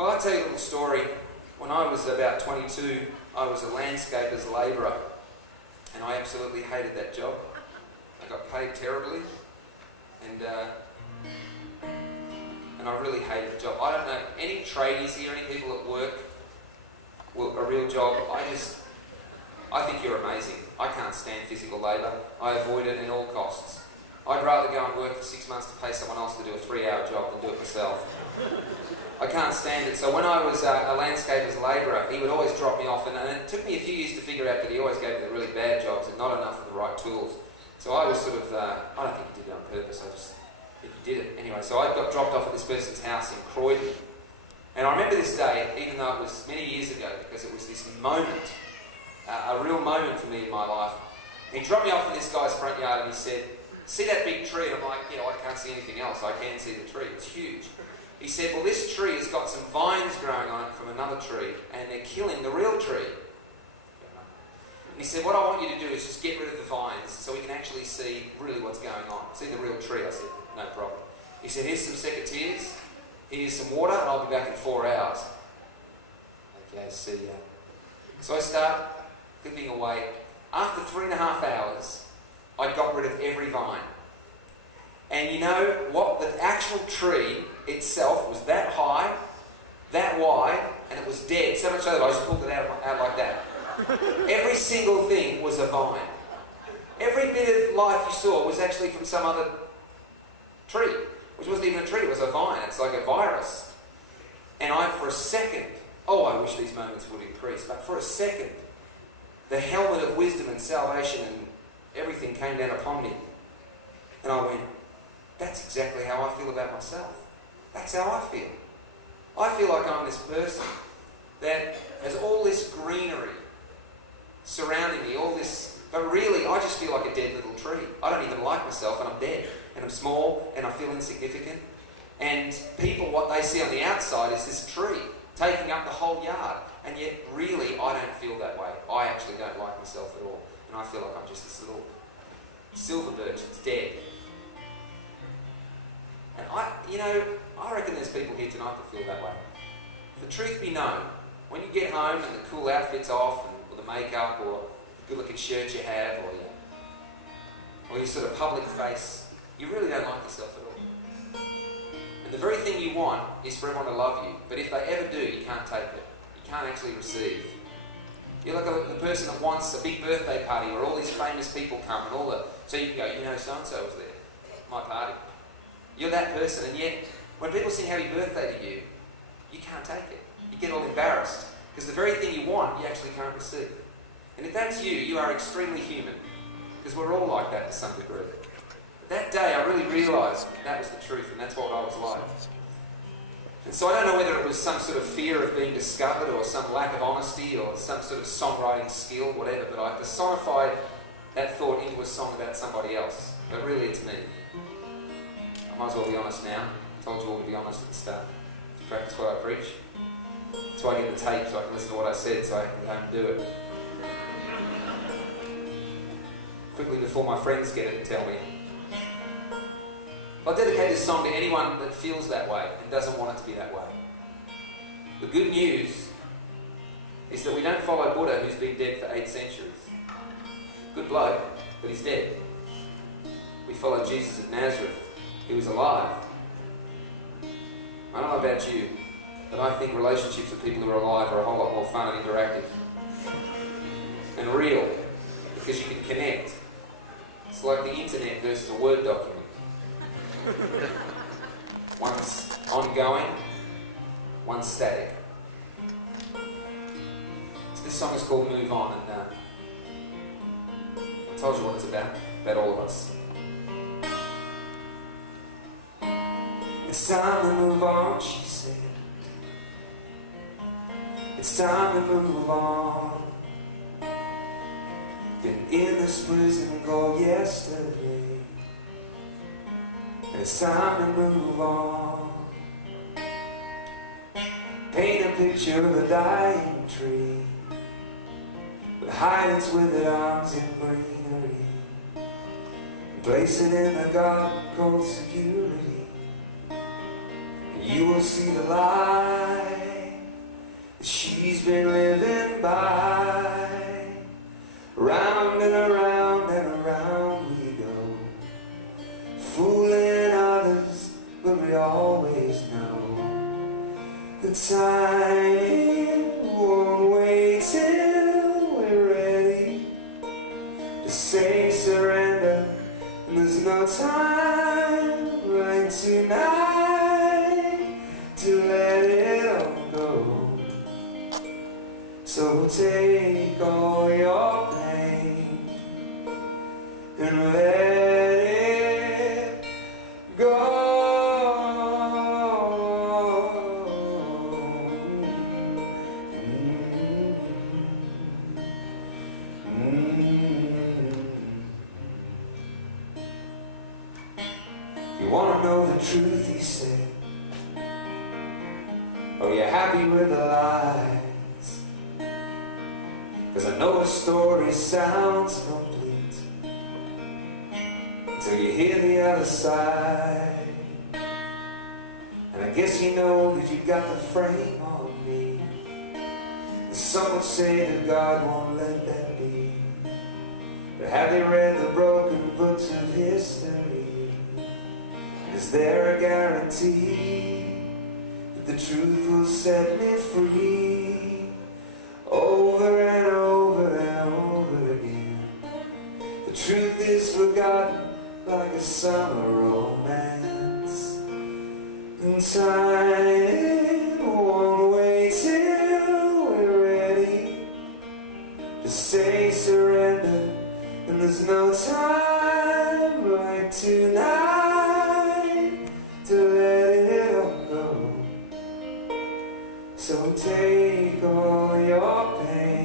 Well, I'll tell you a little story. When I was about 22, I was a landscaper's labourer, and I absolutely hated that job. I got paid terribly, and I really hated the job. I don't know, any tradies here, any people at work, a real job, I think you're amazing. I can't stand physical labour. I avoid it at all costs. I'd rather go and work for 6 months to pay someone else to do a 3-hour job than do it myself. I can't stand it. So when I was a landscaper's labourer, he would always drop me off, and it took me a few years to figure out that he always gave me the really bad jobs and not enough of the right tools. So I was sort of, I don't think he did it on purpose, I just think he did it. Anyway, so I got dropped off at this person's house in Croydon. And I remember this day, even though it was many years ago, because it was this moment, a real moment for me in my life. He dropped me off in this guy's front yard and he said, "See that big tree?" And I'm like, I can't see anything else. I can see the tree. It's huge. He said, "Well, this tree has got some vines growing on it from another tree, and they're killing the real tree." And he said, "What I want you to do is just get rid of the vines so we can actually see really what's going on. See the real tree." I said, "No problem." He said, "Here's some secateurs, here's some water, and I'll be back in 4 hours." Okay, see ya. So I start clipping away. After 3.5 hours, I got rid of every vine. And you know what? The actual tree itself was that high, that wide, and it was dead. So much so that I just pulled it out like that. Every single thing was a vine. Every bit of life you saw was actually from some other tree, which wasn't even a tree, it was a vine. It's like a virus. And for a second, I wish these moments would increase, but for a second, the helmet of wisdom and salvation and everything came down upon me. And I went, that's exactly how I feel about myself. That's how I feel. I feel like I'm this person that has all this greenery surrounding me, all this, but really I just feel like a dead little tree. I don't even like myself, and I'm dead, and I'm small, and I feel insignificant. And people, what they see on the outside is this tree taking up the whole yard, and yet really I don't feel that way. I actually don't like myself at all, and I feel like I'm just this little silver birch that's dead. And I reckon there's people here tonight that feel that way. The truth be known, when you get home and the cool outfit's off, or the makeup, or the good-looking shirt you have, or your sort of public face, you really don't like yourself at all. And the very thing you want is for everyone to love you, but if they ever do, you can't take it. You can't actually receive. You're like the person that wants a big birthday party where all these famous people come and so you can go, so-and-so was there, my party. You're that person, and yet when people sing happy birthday to you, you can't take it. You get all embarrassed because the very thing you want, you actually can't receive. And if that's you, you are extremely human, because we're all like that to some degree. But that day I really realised that was the truth, and that's what I was like. And so I don't know whether it was some sort of fear of being discovered or some lack of honesty or some sort of songwriting skill, whatever, but I personified that thought into a song about somebody else. But really it's me. I might as well be honest now. I told you all to be honest at the start. To practice what I preach. That's why I get the tape, so I can listen to what I said, so I can go and do it. Quickly before my friends get it and tell me. I dedicate this song to anyone that feels that way and doesn't want it to be that way. The good news is that we don't follow Buddha, who's been dead for 8 centuries. Good bloke, but he's dead. We follow Jesus of Nazareth, who is alive. I don't know about you, but I think relationships with people who are alive are a whole lot more fun and interactive. And real, because you can connect. It's like the internet versus a Word document. One's ongoing, one's static. So this song is called Move On, and I told you what it's about all of us. It's time to move on, she said. It's time to move on. Been in this prison called yesterday. And it's time to move on. Paint a picture of a dying tree with hide its withered arms in greenery, and place it in a garden called security, and you will see the light that she's been living by. Round and around and around we go, fooling others, but we always know the time won't wait till we're ready to say surrender, and there's no time like tonight to let it all go. So take all your pain and let it go. You wanna know the truth, he said, or you're happy with the lies? 'Cause I know a story sounds complete until you hear the other side. And I guess you know that you got the frame on me, and some would say that God won't let that be. But have they read the broken books of history? Is there a guarantee that the truth will set me free? Over and over and over again, the truth is forgotten like a summer romance. And time won't wait till we're ready to say surrender, and there's no time like tonight to let it all go. So take all your pain